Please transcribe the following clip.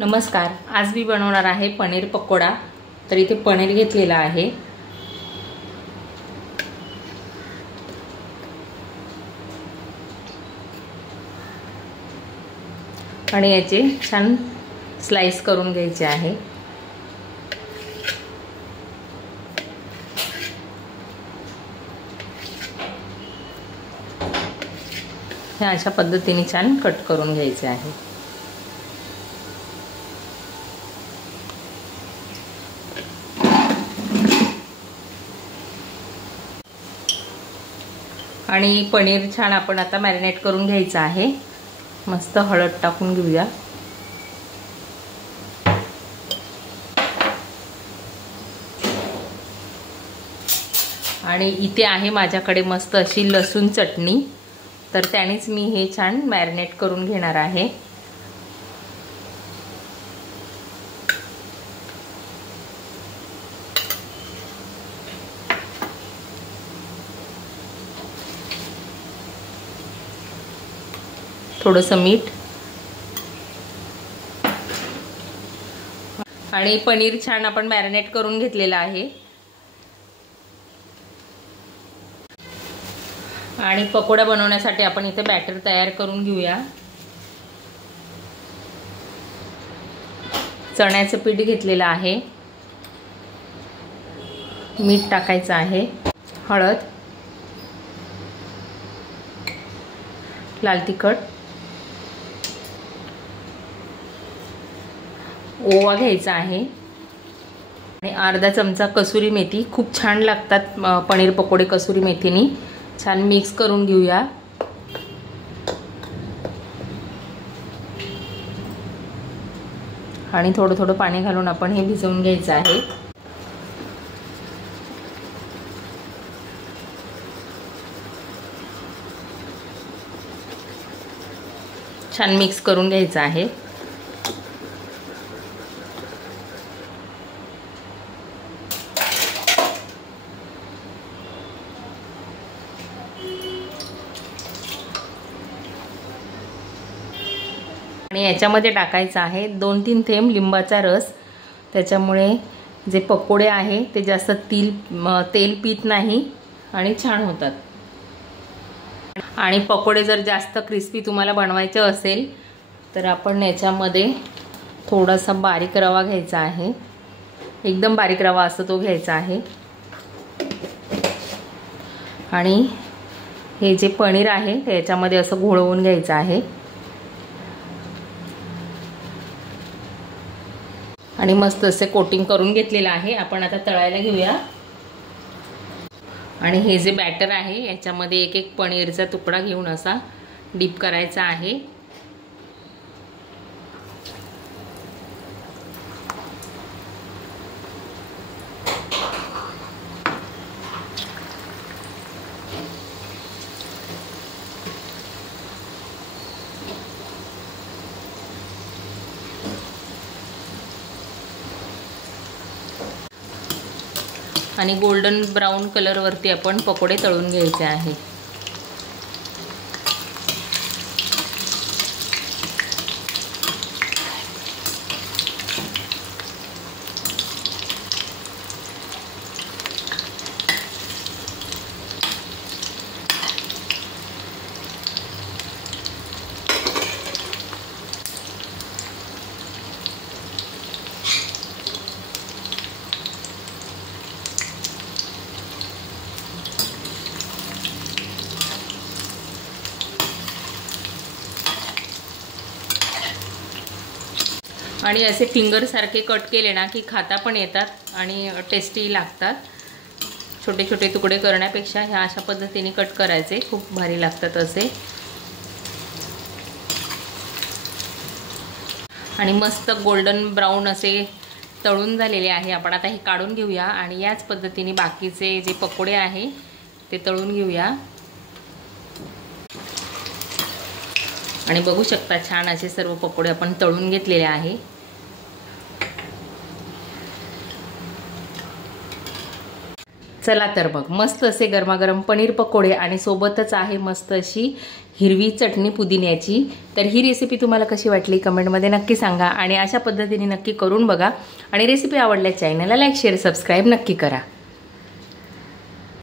नमस्कार, आज मी बनवणार आहे पनीर पकोडा। तर इथे पनीर घेतलेला आहे आणि याचे छान स्लाइस करून घ्यायचे आहे। हे अशा पद्धतीने छान कट करून घ्यायचे आहे। आणि पनीर छान आपण आता मॅरिनेट करून घ्यायचं आहे। मस्त हळद टाकून घेऊया। आणि इथे आहे माझ्याकडे मस्त अशी लसूण चटणी, तर त्यानेच मी हे छान मॅरिनेट करून घेणार आहे। थोडंसं मीठ आणि पनीर छान आपण मॅरिनेट करून घेतलेलं आहे। आणि पकोडा बनवण्यासाठी आपण इथे बॅटर तयार करून घेऊया। चण्याचं पीठ घेतलेलं आहे, मीठ टाकायचं आहे, हळद, लाल तिखट, ओवा घ्यायचा आहे आणि अर्धा चमचा कसुरी मेथी। खूप छान लागतात पनीर पकोडे कसुरी मेथीनी। छान मिक्स करून घेऊया। आणि थोडं थोडं पाणी घालून आपण हे भिजवून घ्यायचं आहे। छान मिक्स करून घ्यायचं आहे। आणि याच्यामध्ये टाकायचा आहे 2-3 थेंब लिंबाचा रस। त्याच्यामुळे जे पकोडे आहे ते जास्त तेल पीत नाही आणि छान होतात। आणि पकोडे जर जास्त क्रिस्पी तुम्हाला बनवायचे असेल तर आपण याच्यामध्ये थोडासा बारीक रवा घ्यायचा आहे, एकदम बारीक रवा असतो तो घ्यायचा आहे। आणि हे जे पनीर आहे ते याच्यामध्ये असं घोळवून घ्यायचं आहे। आणि मस्त असे कोटिंग करून घेतलेलं आहे। आपण आता तळायला घेऊया। आणि हे जे बॅटर आहे याच्यामध्ये एक एक पनीरचा तुकडा घेऊन असा डीप करायचा आहे। आणि गोल्डन ब्राउन कलर वरती आपण पकोडे तळून घ्यायचे आहे। आणि असे फिंगर सारखे कट केले ना की खाता पण येतात आणि टेस्टी लागतात। छोटे छोटे तुकडे करण्यापेक्षा ह्या अशा पद्धतीने कट करायचे, खूप भारी लागतात असे। आणि मस्त गोल्डन ब्राउन असे तळून झालेले आहे। आपण आता हे काढून घेऊया आणि याच पद्धतीने बाकीचे जे पकोडे आहे ते तळून घेऊया। आणि बघू शकता छान असे सर्व पकोडे आपण तळून घेतलेले आहे। चला तर मग मस्त असे गरमागरम पनीर पकोडे आणि सोबतच आहे मस्त अशी हिरवी चटणी पुदिन्याची. तर ही रेसिपी तुम्हाला कशी वाटली कमेंटमध्ये नक्की सांगा आणि अशा पद्धतीने नक्की करून बघा. आणि रेसिपी आवडल्यास चॅनलला लाईक शेअर सबस्क्राईब नक्की करा.